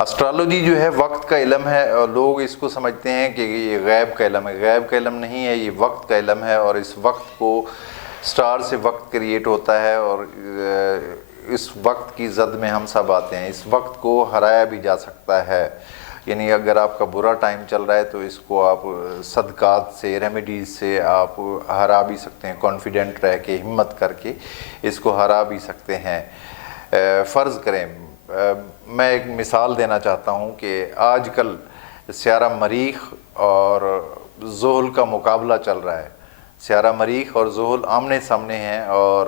Astrology جو ہے وقت کا علم ہے، اور لوگ اس کو سمجھتے ہیں کہ یہ غیب کا علم ہے۔ غیب کا علم نہیں ہے، یہ وقت کا علم ہے، اور اس وقت کو سٹار سے وقت کریٹ ہوتا ہے، اور اس وقت کی زد میں ہم سب آتے ہیں۔ اس وقت کو ہرایا بھی جا سکتا ہے، یعنی اگر آپ کا برا ٹائم چل رہا ہے تو اس کو آپ صدقات سے، ریمیڈیز سے آپ ہرا بھی سکتے ہیں، کانفیڈنٹ رہ کے، ہمت کر کے اس کو ہرا بھی سکتے ہیں۔ فرض کریں، میں ایک مثال دینا چاہتا ہوں کہ آج کل سیارہ مریخ اور زحل کا مقابلہ چل رہا ہے۔ سیارہ مریخ اور زحل آمنے سامنے ہیں، اور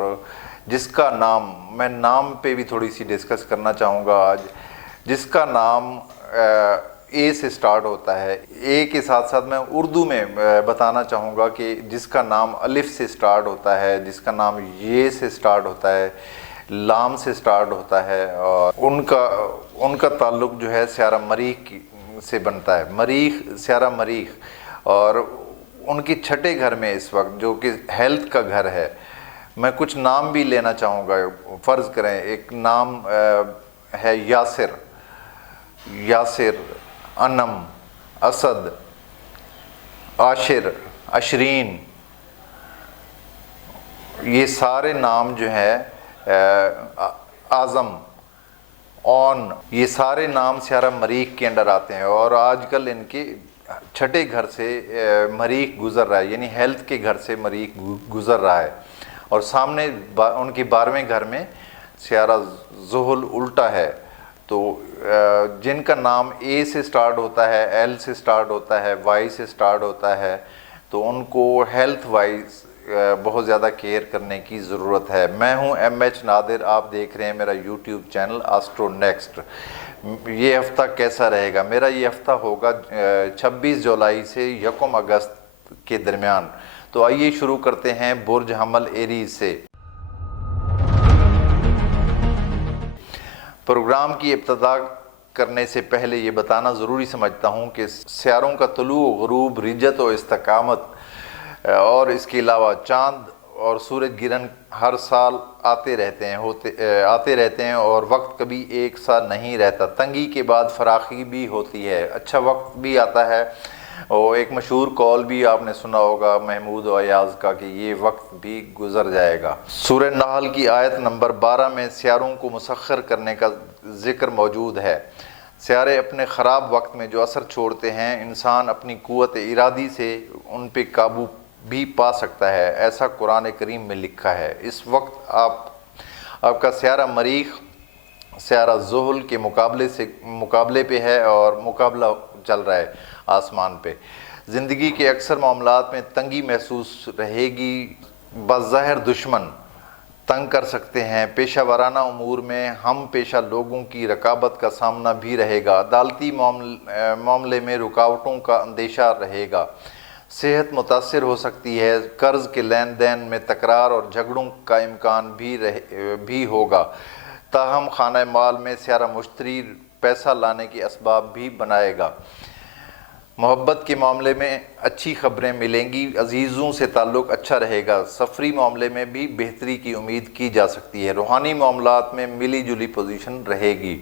جس کا نام، میں نام پہ بھی تھوڑی سی ڈسکس کرنا چاہوں گا آج، جس کا نام اے سے سٹارٹ ہوتا ہے۔ اے کے ساتھ ساتھ میں اردو میں بتانا چاہوں گا کہ جس کا نام الف سے سٹارٹ ہوتا ہے، جس کا نام یہ سے سٹارٹ ہوتا ہے، لام سے سٹارٹ ہوتا ہے، اور ان کا تعلق جو ہے سیارہ مریخ سے بنتا ہے۔ سیارہ مریخ، اور ان کی چھٹے گھر میں اس وقت، جو کہ ہیلتھ کا گھر ہے، میں کچھ نام بھی لینا چاہوں گا۔ فرض کریں ایک نام ہے یاسر، انم، اسد، عاشر، عشرین، یہ سارے نام جو ہیں، اعظم، اون، یہ سارے نام سیارہ مریخ کے انڈر آتے ہیں، اور آج کل ان کے چھٹے گھر سے مریخ گزر رہا ہے، یعنی ہیلتھ کے گھر سے مریخ گزر رہا ہے، اور سامنے ان کی 12ویں گھر میں سیارہ زحل الٹا ہے۔ تو جن کا نام اے سے سٹارٹ ہوتا ہے، ایل سے سٹارٹ ہوتا ہے، وائی سے سٹارٹ ہوتا ہے، تو ان کو ہیلتھ وائز بہت زیادہ کیئر کرنے کی ضرورت ہے۔ میں ہوں ایم ایچ نادر، آپ دیکھ رہے ہیں میرا یوٹیوب چینل آسٹرو نیکسٹ۔ یہ ہفتہ کیسا رہے گا؟ میرا یہ ہفتہ ہوگا 26 جولائی سے 1 اگست کے درمیان۔ تو آئیے شروع کرتے ہیں برج حمل ایریز سے۔ پروگرام کی ابتدا کرنے سے پہلے یہ بتانا ضروری سمجھتا ہوں کہ سیاروں کا طلوع و غروب، رجت و استقامت، اور اس کے علاوہ چاند اور سورج گرہن ہر سال آتے رہتے ہیں، اور وقت کبھی ایک سا نہیں رہتا۔ تنگی کے بعد فراخی بھی ہوتی ہے، اچھا وقت بھی آتا ہے، اور ایک مشہور قول بھی آپ نے سنا ہوگا محمود ایاز کا کہ یہ وقت بھی گزر جائے گا۔ سورہ نحل کی آیت نمبر 12 میں سیاروں کو مسخر کرنے کا ذکر موجود ہے۔ سیارے اپنے خراب وقت میں جو اثر چھوڑتے ہیں، انسان اپنی قوت ارادی سے ان پہ قابو بھی پا سکتا ہے، ایسا قرآن کریم میں لکھا ہے۔ اس وقت آپ کا سیارہ مریخ سیارہ زحل کے مقابلے پہ ہے، اور مقابلہ چل رہا ہے آسمان پہ۔ زندگی کے اکثر معاملات میں تنگی محسوس رہے گی، بظاہر دشمن تنگ کر سکتے ہیں، پیشہ ورانہ امور میں ہم پیشہ لوگوں کی رکابت کا سامنا بھی رہے گا، عدالتی معاملے میں رکاوٹوں کا اندیشہ رہے گا، صحت متاثر ہو سکتی ہے، قرض کے لین دین میں تکرار اور جھگڑوں کا امکان بھی ہوگا۔ تاہم خانہ مال میں سیارہ مشتری پیسہ لانے کے اسباب بھی بنائے گا۔ محبت کے معاملے میں اچھی خبریں ملیں گی، عزیزوں سے تعلق اچھا رہے گا، سفری معاملے میں بھی بہتری کی امید کی جا سکتی ہے، روحانی معاملات میں ملی جلی پوزیشن رہے گی۔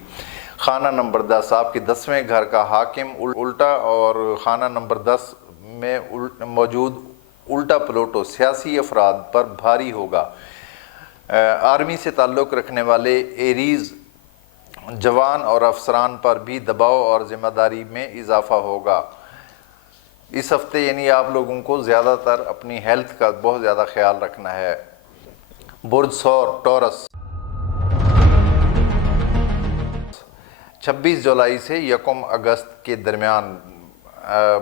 خانہ نمبر 10 آپ کے 10ویں گھر کا حاکم الٹا، اور خانہ نمبر 10 میں موجود الٹا پلوٹو سیاسی افراد پر بھاری ہوگا۔ آرمی سے تعلق رکھنے والے ایریز جوان اور افسران پر بھی دباؤ اور ذمہ داری میں اضافہ ہوگا۔ اس ہفتے یعنی آپ لوگوں کو زیادہ تر اپنی ہیلتھ کا بہت زیادہ خیال رکھنا ہے۔ برج ثور ٹورس، 26 جولائی سے 1 اگست کے درمیان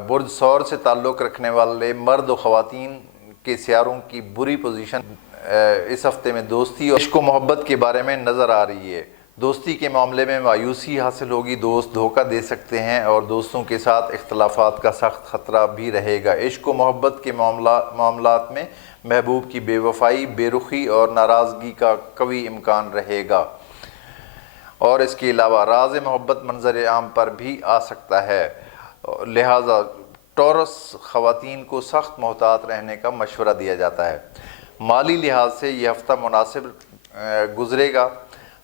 برج ثور سے تعلق رکھنے والے مرد و خواتین کے سیاروں کی بری پوزیشن اس ہفتے میں دوستی اور عشق و محبت کے بارے میں نظر آ رہی ہے۔ دوستی کے معاملے میں مایوسی حاصل ہوگی، دوست دھوکہ دے سکتے ہیں، اور دوستوں کے ساتھ اختلافات کا سخت خطرہ بھی رہے گا۔ عشق و محبت کے معاملات میں محبوب کی بے وفائی، بے رخی اور ناراضگی کا قوی امکان رہے گا، اور اس کے علاوہ راز محبت منظر عام پر بھی آ سکتا ہے، لہٰذا ٹورس خواتین کو سخت محتاط رہنے کا مشورہ دیا جاتا ہے۔ مالی لحاظ سے یہ ہفتہ مناسب گزرے گا۔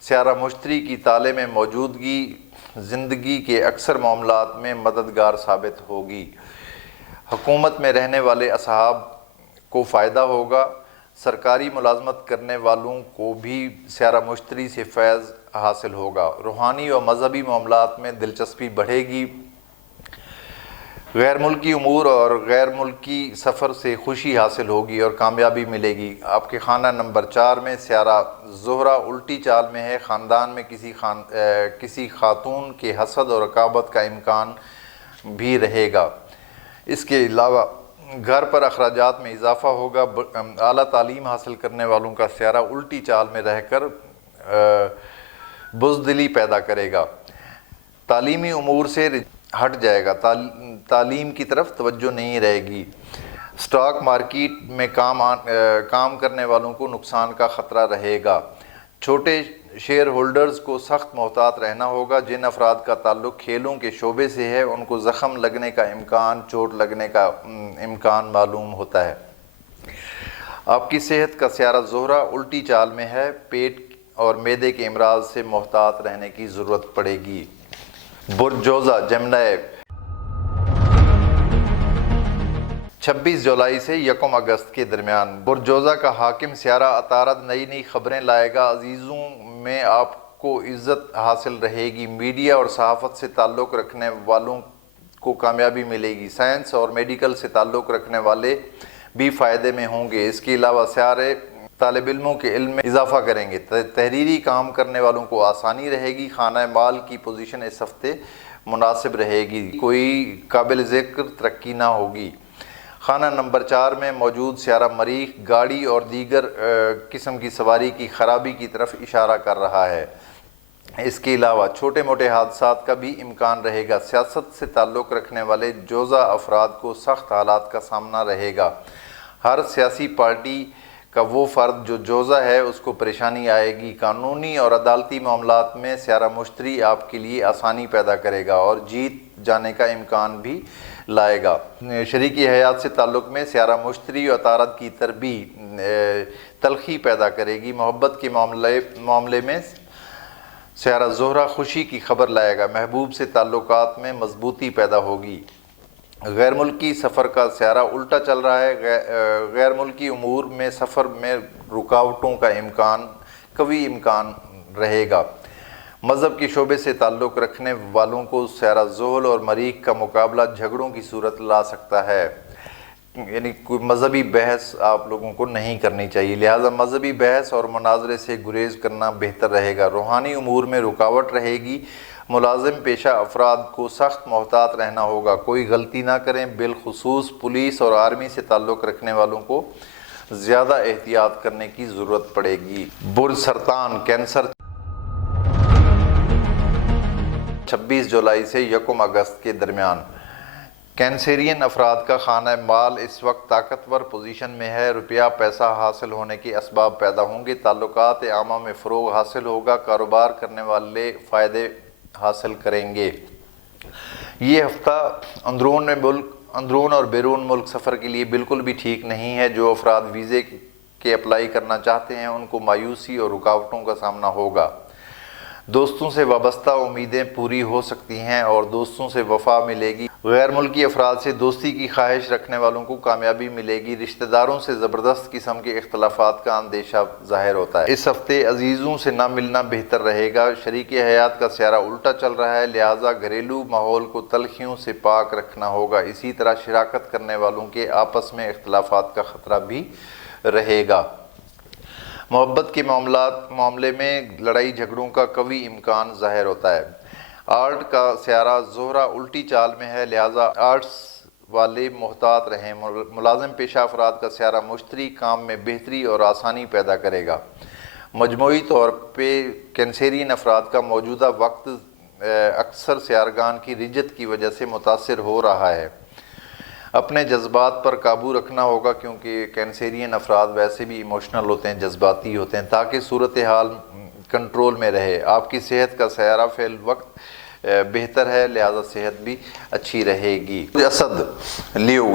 سیارہ مشتری کی تالے میں موجودگی زندگی کے اکثر معاملات میں مددگار ثابت ہوگی۔ حکومت میں رہنے والے اصحاب کو فائدہ ہوگا۔ سرکاری ملازمت کرنے والوں کو بھی سیارہ مشتری سے فیض حاصل ہوگا۔ روحانی اور مذہبی معاملات میں دلچسپی بڑھے گی۔ غیر ملکی امور اور غیر ملکی سفر سے خوشی حاصل ہوگی اور کامیابی ملے گی۔ آپ کے خانہ نمبر 4 میں سیارہ زہرہ الٹی چال میں ہے۔ خاندان میں کسی خاتون کے حسد اور رقابت کا امکان بھی رہے گا۔ اس کے علاوہ گھر پر اخراجات میں اضافہ ہوگا۔ اعلیٰ تعلیم حاصل کرنے والوں کا سیارہ الٹی چال میں رہ کر بزدلی پیدا کرے گا۔ تعلیمی امور سے ہٹ جائے گا، تعلیم کی طرف توجہ نہیں رہے گی۔ سٹاک مارکیٹ میں کام کرنے والوں کو نقصان کا خطرہ رہے گا۔ چھوٹے شیئر ہولڈرز کو سخت محتاط رہنا ہوگا۔ جن افراد کا تعلق کھیلوں کے شعبے سے ہے ان کو زخم لگنے کا امکان، چوٹ لگنے کا امکان معلوم ہوتا ہے۔ آپ کی صحت کا سیارہ زہرہ الٹی چال میں ہے۔ پیٹ اور معدے کے امراض سے محتاط رہنے کی ضرورت پڑے گی۔ برج جوزہ جیمنی 26 جولائی سے 1 اگست کے درمیان برج جوزہ کا حاکم سیارہ عطارد نئی خبریں لائے گا۔ عزیزوں میں آپ کو عزت حاصل رہے گی۔ میڈیا اور صحافت سے تعلق رکھنے والوں کو کامیابی ملے گی۔ سائنس اور میڈیکل سے تعلق رکھنے والے بھی فائدے میں ہوں گے۔ اس کے علاوہ سیارے طالب علموں کے علم میں اضافہ کریں گے۔ تحریری کام کرنے والوں کو آسانی رہے گی۔ خانہ مال کی پوزیشن اس ہفتے مناسب رہے گی۔ کوئی قابل ذکر ترقی نہ ہوگی۔ خانہ نمبر 4 میں موجود سیارہ مریخ گاڑی اور دیگر قسم کی سواری کی خرابی کی طرف اشارہ کر رہا ہے۔ اس کے علاوہ چھوٹے موٹے حادثات کا بھی امکان رہے گا۔ سیاست سے تعلق رکھنے والے جوزہ افراد کو سخت حالات کا سامنا رہے گا۔ ہر سیاسی پارٹی کا وہ فرد جو جوزہ ہے اس کو پریشانی آئے گی۔ قانونی اور عدالتی معاملات میں سیارہ مشتری آپ کے لیے آسانی پیدا کرے گا اور جیت جانے کا امکان بھی لائے گا۔ شریکی حیات سے تعلق میں سیارہ مشتری اور عطارد کی تربیت تلخی پیدا کرے گی۔ محبت کے معاملے میں سیارہ زہرہ خوشی کی خبر لائے گا۔ محبوب سے تعلقات میں مضبوطی پیدا ہوگی۔ غیر ملکی سفر کا سیارہ الٹا چل رہا ہے۔ غیر ملکی امور میں سفر میں رکاوٹوں کا قوی امکان رہے گا۔ مذہب کے شعبے سے تعلق رکھنے والوں کو سیارہ زحل اور مریخ کا مقابلہ جھگڑوں کی صورت لا سکتا ہے، یعنی کوئی مذہبی بحث آپ لوگوں کو نہیں کرنی چاہیے، لہٰذا مذہبی بحث اور مناظرے سے گریز کرنا بہتر رہے گا۔ روحانی امور میں رکاوٹ رہے گی۔ ملازم پیشہ افراد کو سخت محتاط رہنا ہوگا، کوئی غلطی نہ کریں۔ بالخصوص پولیس اور آرمی سے تعلق رکھنے والوں کو زیادہ احتیاط کرنے کی ضرورت پڑے گی۔ برج سرطان کینسر 26 جولائی سے 1 اگست کے درمیان کینسرین افراد کا خانہ مال اس وقت طاقتور پوزیشن میں ہے۔ روپیہ پیسہ حاصل ہونے کے اسباب پیدا ہوں گے۔ تعلقات عامہ میں فروغ حاصل ہوگا۔ کاروبار کرنے والے فائدے حاصل کریں گے۔ یہ ہفتہ اندرون اور بیرون ملک سفر کے لیے بالکل بھی ٹھیک نہیں ہے۔ جو افراد ویزے کے اپلائی کرنا چاہتے ہیں ان کو مایوسی اور رکاوٹوں کا سامنا ہوگا۔ دوستوں سے وابستہ امیدیں پوری ہو سکتی ہیں اور دوستوں سے وفا ملے گی۔ غیر ملکی افراد سے دوستی کی خواہش رکھنے والوں کو کامیابی ملے گی۔ رشتہ داروں سے زبردست قسم کے اختلافات کا اندیشہ ظاہر ہوتا ہے۔ اس ہفتے عزیزوں سے نہ ملنا بہتر رہے گا۔ شریک حیات کا سیارہ الٹا چل رہا ہے، لہٰذا گھریلو ماحول کو تلخیوں سے پاک رکھنا ہوگا۔ اسی طرح شراکت کرنے والوں کے آپس میں اختلافات کا خطرہ بھی رہے گا۔ محبت کے معاملے میں لڑائی جھگڑوں کا قوی امکان ظاہر ہوتا ہے۔ آرٹ کا سیارہ زہرہ الٹی چال میں ہے، لہٰذا آرٹس والے محتاط رہیں۔ ملازم پیشہ افراد کا سیارہ مشتری کام میں بہتری اور آسانی پیدا کرے گا۔ مجموعی طور پہ کینسرین افراد کا موجودہ وقت اکثر سیارگان کی رجت کی وجہ سے متاثر ہو رہا ہے۔ اپنے جذبات پر قابو رکھنا ہوگا کیونکہ کینسرین افراد ویسے بھی ایموشنل ہوتے ہیں، جذباتی ہوتے ہیں، تاکہ صورتحال کنٹرول میں رہے۔ آپ کی صحت کا سیارہ فی الوقت بہتر ہے، لہذا صحت بھی اچھی رہے گی۔ اسد لیو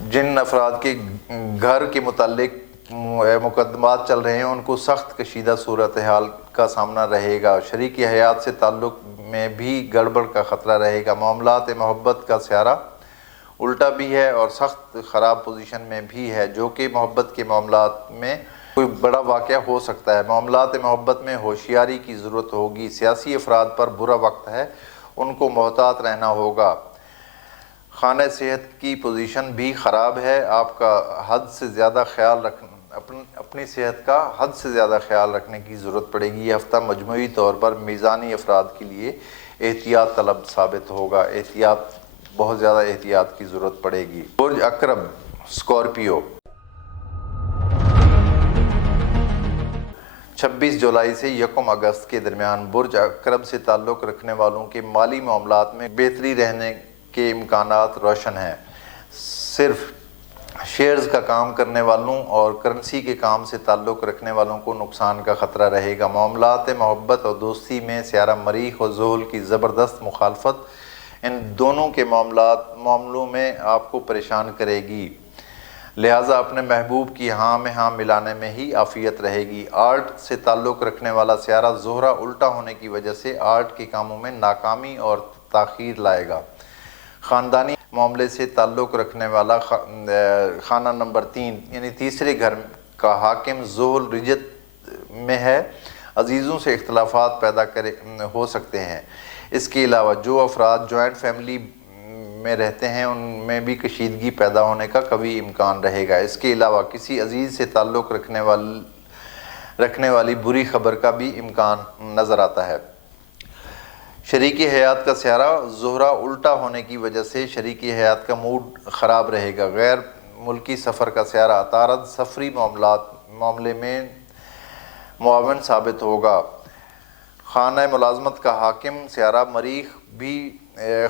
جن افراد کے گھر کے متعلق مقدمات چل رہے ہیں ان کو سخت کشیدہ صورتحال کا سامنا رہے گا۔ شریک حیات سے تعلق میں بھی گڑبڑ کا خطرہ رہے گا۔ معاملات محبت کا سیارہ الٹا بھی ہے اور سخت خراب پوزیشن میں بھی ہے، جو کہ محبت کے معاملات میں کوئی بڑا واقعہ ہو سکتا ہے۔ معاملات محبت میں ہوشیاری کی ضرورت ہوگی۔ سیاسی افراد پر برا وقت ہے، ان کو محتاط رہنا ہوگا۔ خانہ صحت کی پوزیشن بھی خراب ہے، آپ کا حد سے زیادہ خیال اپنی صحت کا حد سے زیادہ خیال رکھنے کی ضرورت پڑے گی۔ یہ ہفتہ مجموعی طور پر میزانی افراد کے لیے احتیاط طلب ثابت ہوگا۔ بہت زیادہ احتیاط کی ضرورت پڑے گی۔ برج عقرب اسکارپیو 26 جولائی سے 1 اگست کے درمیان برج عقرب سے تعلق رکھنے والوں کے مالی معاملات میں بہتری رہنے کے امکانات روشن ہیں۔ صرف شیئرز کا کام کرنے والوں اور کرنسی کے کام سے تعلق رکھنے والوں کو نقصان کا خطرہ رہے گا۔ معاملات محبت اور دوستی میں سیارہ مریخ اور زحل کی زبردست مخالفت ان دونوں کے معاملوں میں آپ کو پریشان کرے گی، لہٰذا اپنے محبوب کی ہاں میں ہاں ملانے میں ہی عافیت رہے گی۔ آرٹ سے تعلق رکھنے والا سیارہ زہرہ الٹا ہونے کی وجہ سے آرٹ کے کاموں میں ناکامی اور تاخیر لائے گا۔ خاندانی معاملے سے تعلق رکھنے والا خانہ نمبر 3 یعنی تیسرے گھر کا حاکم زحل رجت میں ہے، عزیزوں سے اختلافات پیدا ہو سکتے ہیں۔ اس کے علاوہ جو افراد جوائنٹ فیملی میں رہتے ہیں ان میں بھی کشیدگی پیدا ہونے کا قوی امکان رہے گا۔ اس کے علاوہ کسی عزیز سے تعلق رکھنے والی بری خبر کا بھی امکان نظر آتا ہے۔ شریک حیات کا سیارہ زہرہ الٹا ہونے کی وجہ سے شریک حیات کا موڈ خراب رہے گا۔ غیر ملکی سفر کا سیارہ عطارد سفری معاملے میں معاون ثابت ہوگا۔ خانہ ملازمت کا حاکم سیارہ مریخ بھی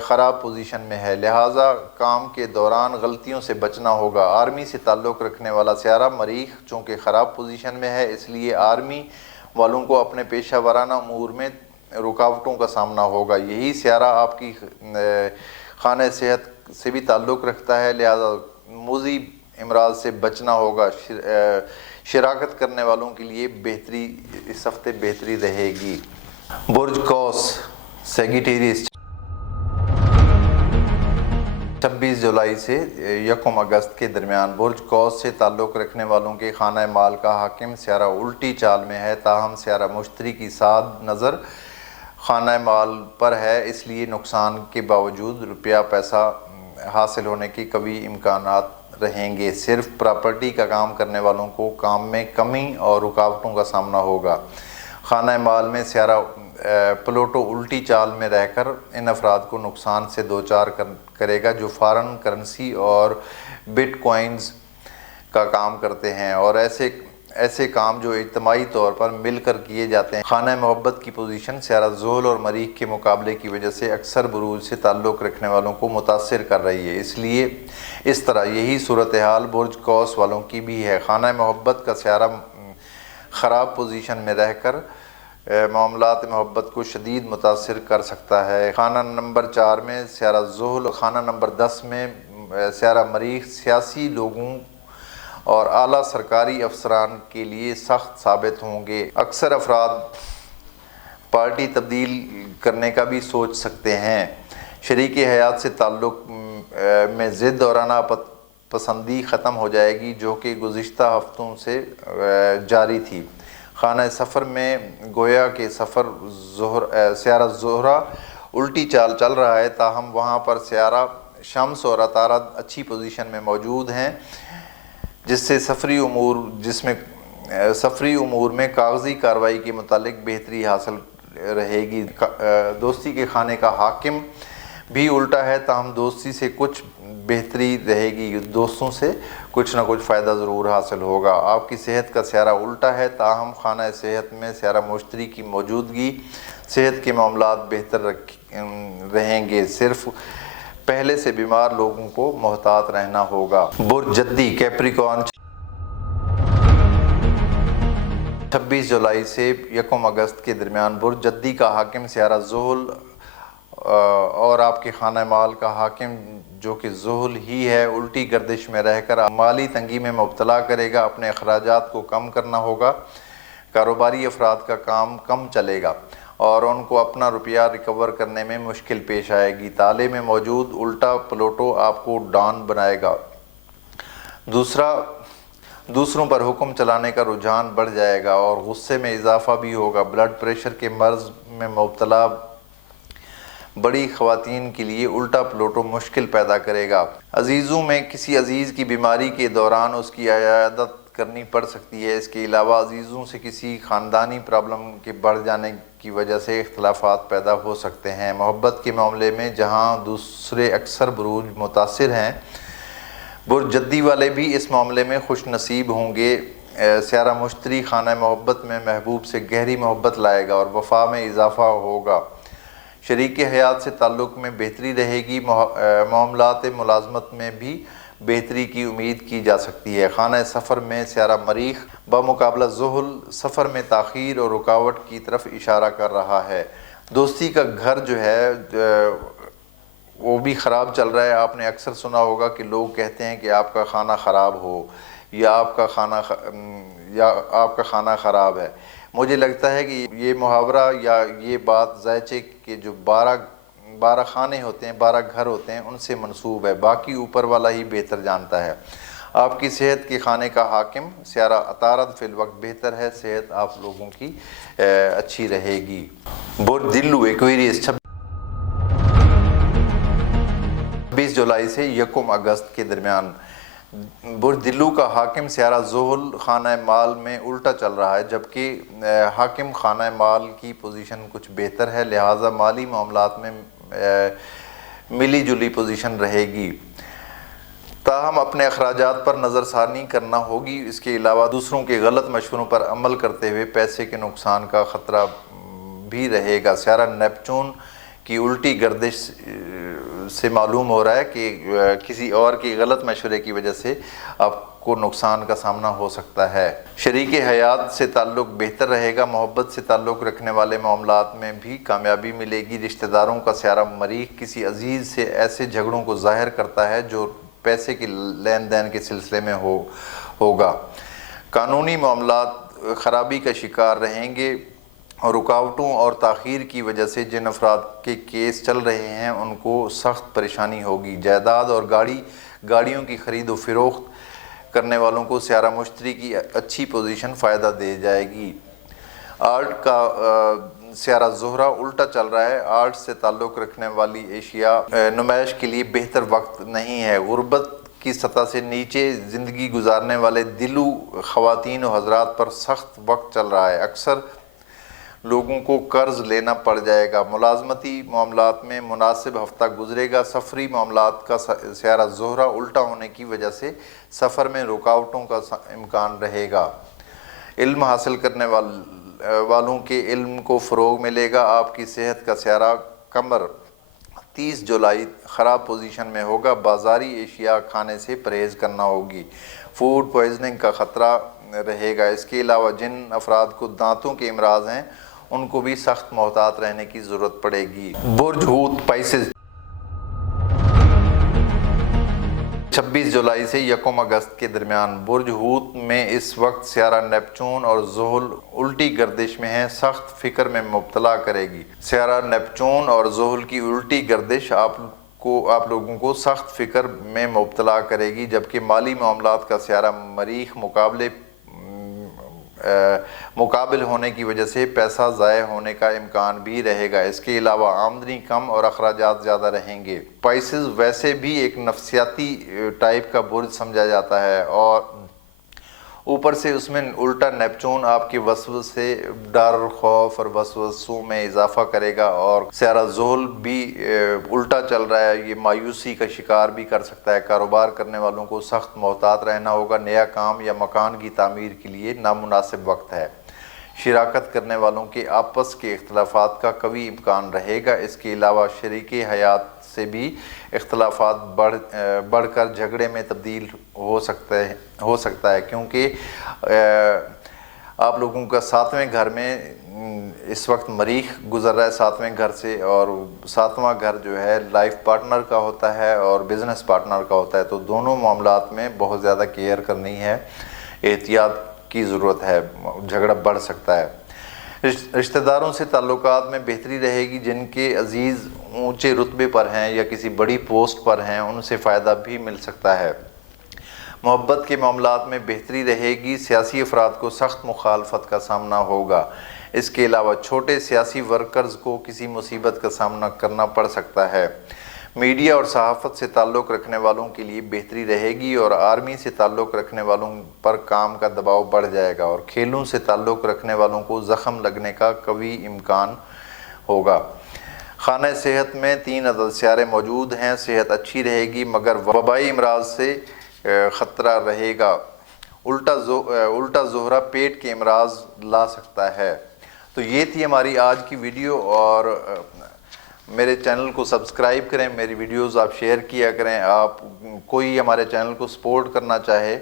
خراب پوزیشن میں ہے، لہٰذا کام کے دوران غلطیوں سے بچنا ہوگا۔ آرمی سے تعلق رکھنے والا سیارہ مریخ چونکہ خراب پوزیشن میں ہے، اس لیے آرمی والوں کو اپنے پیشہ ورانہ امور میں رکاوٹوں کا سامنا ہوگا۔ یہی سیارہ آپ کی خانہ صحت سے بھی تعلق رکھتا ہے، لہٰذا موذی امراض سے بچنا ہوگا۔ شراکت کرنے والوں کے لیے اس ہفتے بہتری رہے گی۔ برج قوس سیگیٹیریس 26 جولائی سے 1 اگست کے درمیان برج قوس سے تعلق رکھنے والوں کے خانہ مال کا حاکم سیارہ الٹی چال میں ہے، تاہم سیارہ مشتری کی سعد نظر خانہ مال پر ہے، اس لیے نقصان کے باوجود روپیہ پیسہ حاصل ہونے کے قوی امکانات رہیں گے۔ صرف پراپرٹی کا کام کرنے والوں کو کام میں کمی اور رکاوٹوں کا سامنا ہوگا۔ خانہ مال میں سیارہ پلوٹو الٹی چال میں رہ کر ان افراد کو نقصان سے دوچار کرے گا جو فارن کرنسی اور بٹ کوائنز کا کام کرتے ہیں اور ایسے کام جو اجتماعی طور پر مل کر کیے جاتے ہیں۔ خانہ محبت کی پوزیشن سیارہ زحل اور مریخ کے مقابلے کی وجہ سے اکثر بروج سے تعلق رکھنے والوں کو متاثر کر رہی ہے، اس لیے اس طرح یہی صورتحال برج قوس والوں کی بھی ہے۔ خانہ محبت کا سیارہ خراب پوزیشن میں رہ کر معاملات محبت کو شدید متاثر کر سکتا ہے۔ خانہ نمبر 4 میں سیارہ زحل، خانہ نمبر 10 میں سیارہ مریخ سیاسی لوگوں اور اعلیٰ سرکاری افسران کے لیے سخت ثابت ہوں گے۔ اکثر افراد پارٹی تبدیل کرنے کا بھی سوچ سکتے ہیں۔ شریک حیات سے تعلق میں ضد اور انا پسندی ختم ہو جائے گی جو کہ گزشتہ ہفتوں سے جاری تھی۔ خانہ سفر میں گویا کہ سیارہ زہرہ الٹی چال چل رہا ہے، تاہم وہاں پر سیارہ شمس اور عطارد اچھی پوزیشن میں موجود ہیں، جس سے سفری امور میں کاغذی کارروائی کے متعلق بہتری حاصل رہے گی۔ دوستی کے خانے کا حاکم بھی الٹا ہے، تاہم دوستی سے کچھ بہتری رہے گی، دوستوں سے کچھ نہ کچھ فائدہ ضرور حاصل ہوگا۔ آپ کی صحت کا سیارہ الٹا ہے، تاہم خانہ صحت میں سیارہ مشتری کی موجودگی صحت کے معاملات بہتر رہیں گے، صرف پہلے سے بیمار لوگوں کو محتاط رہنا ہوگا۔ برج جدی کیپریکارن 26 جولائی سے 1 اگست کے درمیان برج جدی کا حاکم سیارہ زحل اور آپ آپ کے خانہ مال کا حاکم جو کہ ذہل ہی ہے الٹی گردش میں رہ کر مالی تنگی میں مبتلا کرے گا، اپنے اخراجات کو کم کرنا ہوگا، کاروباری افراد کا کام کم چلے گا اور ان کو اپنا روپیہ ریکور کرنے میں مشکل پیش آئے گی۔ تالے میں موجود الٹا پلوٹو آپ کو ڈان بنائے گا۔ دوسروں پر حکم چلانے کا رجحان بڑھ جائے گا اور غصے میں اضافہ بھی ہوگا۔ بلڈ پریشر کے مرض میں مبتلا بڑی خواتین کے لیے الٹا پلوٹو مشکل پیدا کرے گا۔ عزیزوں میں کسی عزیز کی بیماری کے دوران اس کی عیادت کرنی پڑ سکتی ہے۔ اس کے علاوہ عزیزوں سے کسی خاندانی پرابلم کے بڑھ جانے کی وجہ سے اختلافات پیدا ہو سکتے ہیں۔ محبت کے معاملے میں جہاں دوسرے اکثر بروج متاثر ہیں، برج جدی والے بھی اس معاملے میں خوش نصیب ہوں گے۔ سیارہ مشتری خانہ محبت میں محبوب سے گہری محبت لائے گا اور وفا میں اضافہ ہوگا۔ شریک حیات سے تعلق میں بہتری رہے گی۔ معاملات ملازمت میں بھی بہتری کی امید کی جا سکتی ہے۔ خانہ سفر میں سیارہ مریخ بمقابلہ ذہل سفر میں تاخیر اور رکاوٹ کی طرف اشارہ کر رہا ہے۔ دوستی کا گھر جو ہے وہ بھی خراب چل رہا ہے۔ آپ نے اکثر سنا ہوگا کہ لوگ کہتے ہیں کہ آپ کا کھانا خراب ہو یا آپ کا کھانا خراب ہے۔ مجھے لگتا ہے کہ یہ محاورہ یا یہ بات ذائچے کے جو 12 خانے ہوتے ہیں، 12 گھر ہوتے ہیں، ان سے منسوب ہے، باقی اوپر والا ہی بہتر جانتا ہے۔ آپ کی صحت کے خانے کا حاکم سیارہ عطارد فی الوقت بہتر ہے، صحت آپ لوگوں کی اچھی رہے گی۔ برج دلو ایکویریس 26 جولائی سے 1 اگست کے درمیان برج دلو کا حاکم سیارہ ذہل خانہ مال میں الٹا چل رہا ہے، جبکہ حاکم خانہ مال کی پوزیشن کچھ بہتر ہے، لہٰذا مالی معاملات میں ملی جلی پوزیشن رہے گی۔ تاہم اپنے اخراجات پر نظر ثانی کرنا ہوگی۔ اس کے علاوہ دوسروں کے غلط مشوروں پر عمل کرتے ہوئے پیسے کے نقصان کا خطرہ بھی رہے گا۔ سیارہ نیپچون کی الٹی گردش سے معلوم ہو رہا ہے کہ کسی اور کی غلط مشورے کی وجہ سے آپ کو نقصان کا سامنا ہو سکتا ہے۔ شریک حیات سے تعلق بہتر رہے گا۔ محبت سے تعلق رکھنے والے معاملات میں بھی کامیابی ملے گی۔ رشتہ داروں کا سیارہ مریخ کسی عزیز سے ایسے جھگڑوں کو ظاہر کرتا ہے جو پیسے کے لین دین کے سلسلے میں ہوگا۔ قانونی معاملات خرابی کا شکار رہیں گے اور رکاوٹوں اور تاخیر کی وجہ سے جن افراد کے کیس چل رہے ہیں ان کو سخت پریشانی ہوگی۔ جائیداد اور گاڑیوں کی خرید و فروخت کرنے والوں کو سیارہ مشتری کی اچھی پوزیشن فائدہ دے جائے گی۔ آرٹ کا سیارہ زہرہ الٹا چل رہا ہے۔ آرٹ سے تعلق رکھنے والی اشیاء نمائش کے لیے بہتر وقت نہیں ہے۔ غربت کی سطح سے نیچے زندگی گزارنے والے دلو خواتین و حضرات پر سخت وقت چل رہا ہے۔ اکثر لوگوں کو قرض لینا پڑ جائے گا۔ ملازمتی معاملات میں مناسب ہفتہ گزرے گا۔ سفری معاملات کا سیارہ زہرہ الٹا ہونے کی وجہ سے سفر میں رکاوٹوں کا امکان رہے گا۔ علم حاصل کرنے والوں کے علم کو فروغ ملے گا۔ آپ کی صحت کا سیارہ قمر 30 جولائی خراب پوزیشن میں ہوگا۔ بازاری اشیاء کھانے سے پرہیز کرنا ہوگی۔ فوڈ پوائزننگ کا خطرہ رہے گا۔ اس کے علاوہ جن افراد کو دانتوں کے امراض ہیں ان کو بھی سخت محتاط رہنے کی ضرورت پڑے گی۔ برج ہوت پائسز 26 جولائی سے 1 اگست کے درمیان برج ہوت میں اس وقت سیارہ نیپچون اور ذہل الٹی گردش میں ہیں، سخت فکر میں مبتلا کرے گی۔ سیارہ نیپچون اور ذہل کی الٹی گردش آپ لوگوں کو سخت فکر میں مبتلا کرے گی، جبکہ مالی معاملات کا سیارہ مریخ مقابل ہونے کی وجہ سے پیسہ ضائع ہونے کا امکان بھی رہے گا۔ اس کے علاوہ آمدنی کم اور اخراجات زیادہ رہیں گے۔ پائسز ویسے بھی ایک نفسیاتی ٹائپ کا برج سمجھا جاتا ہے اور اوپر سے اس میں الٹا نیپچون آپ کے وسوسے، ڈر، خوف اور وسوسوں میں اضافہ کرے گا، اور سیارہ ذہل بھی الٹا چل رہا ہے، یہ مایوسی کا شکار بھی کر سکتا ہے۔ کاروبار کرنے والوں کو سخت محتاط رہنا ہوگا۔ نیا کام یا مکان کی تعمیر کے لیے نامناسب وقت ہے۔ شراکت کرنے والوں کے آپس کے اختلافات کا قوی امکان رہے گا۔ اس کے علاوہ شریک حیات سے بھی اختلافات بڑھ کر جھگڑے میں تبدیل ہو سکتا ہے، کیونکہ آپ لوگوں کا 7ویں گھر میں اس وقت مریخ گزر رہا ہے 7ویں گھر سے، اور 7واں گھر جو ہے لائف پارٹنر کا ہوتا ہے اور بزنس پارٹنر کا ہوتا ہے، تو دونوں معاملات میں بہت زیادہ کیئر کرنی ہے، احتیاط کی ضرورت ہے، جھگڑا بڑھ سکتا ہے۔ رشتہ داروں سے تعلقات میں بہتری رہے گی، جن کے عزیز اونچے رتبے پر ہیں یا کسی بڑی پوسٹ پر ہیں ان سے فائدہ بھی مل سکتا ہے۔ محبت کے معاملات میں بہتری رہے گی، سیاسی افراد کو سخت مخالفت کا سامنا ہوگا۔ اس کے علاوہ چھوٹے سیاسی ورکرز کو کسی مصیبت کا سامنا کرنا پڑ سکتا ہے۔ میڈیا اور صحافت سے تعلق رکھنے والوں کے لیے بہتری رہے گی، اور آرمی سے تعلق رکھنے والوں پر کام کا دباؤ بڑھ جائے گا، اور کھیلوں سے تعلق رکھنے والوں کو زخم لگنے کا قوی امکان ہوگا۔ خانہ صحت میں 3 عدد سیارے موجود ہیں، صحت اچھی رہے گی مگر وبائی امراض سے خطرہ رہے گا۔ الٹا زہرہ پیٹ کے امراض لا سکتا ہے۔ تو یہ تھی ہماری آج کی ویڈیو، اور میرے چینل کو سبسکرائب کریں، میری ویڈیوز آپ شیئر کیا کریں۔ آپ کوئی ہمارے چینل کو سپورٹ کرنا چاہے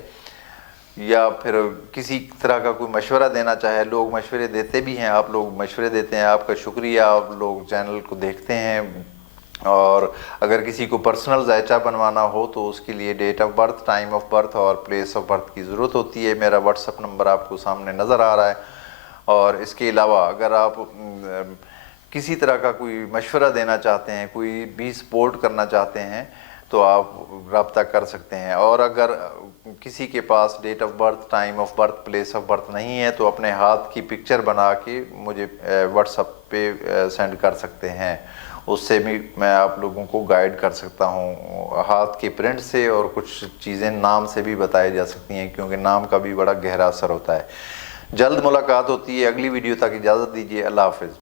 یا پھر کسی طرح کا کوئی مشورہ دینا چاہے، لوگ مشورے دیتے بھی ہیں، آپ لوگ مشورے دیتے ہیں، آپ کا شکریہ، آپ لوگ چینل کو دیکھتے ہیں۔ اور اگر کسی کو پرسنل ذائچہ بنوانا ہو تو اس کے لیے date of birth, time of birth اور پلیس آف برتھ کی ضرورت ہوتی ہے۔ میرا واٹس ایپ نمبر آپ کو سامنے نظر آ رہا ہے۔ اور اس کے علاوہ اگر آپ کسی طرح کا کوئی مشورہ دینا چاہتے ہیں، کوئی بھی سپورٹ کرنا چاہتے ہیں تو آپ رابطہ کر سکتے ہیں۔ اور اگر کسی کے پاس date of birth, time of birth, place of birth نہیں ہے تو اپنے ہاتھ کی پکچر بنا کے مجھے واٹس ایپ پہ سینڈ کر سکتے ہیں، اس سے بھی میں آپ لوگوں کو گائیڈ کر سکتا ہوں۔ ہاتھ کے پرنٹ سے اور کچھ چیزیں نام سے بھی بتائی جا سکتی ہیں، کیونکہ نام کا بھی بڑا گہرا اثر ہوتا ہے۔ جلد ملاقات ہوتی ہے اگلی ویڈیو تک، اجازت دیجیے، اللہ حافظ۔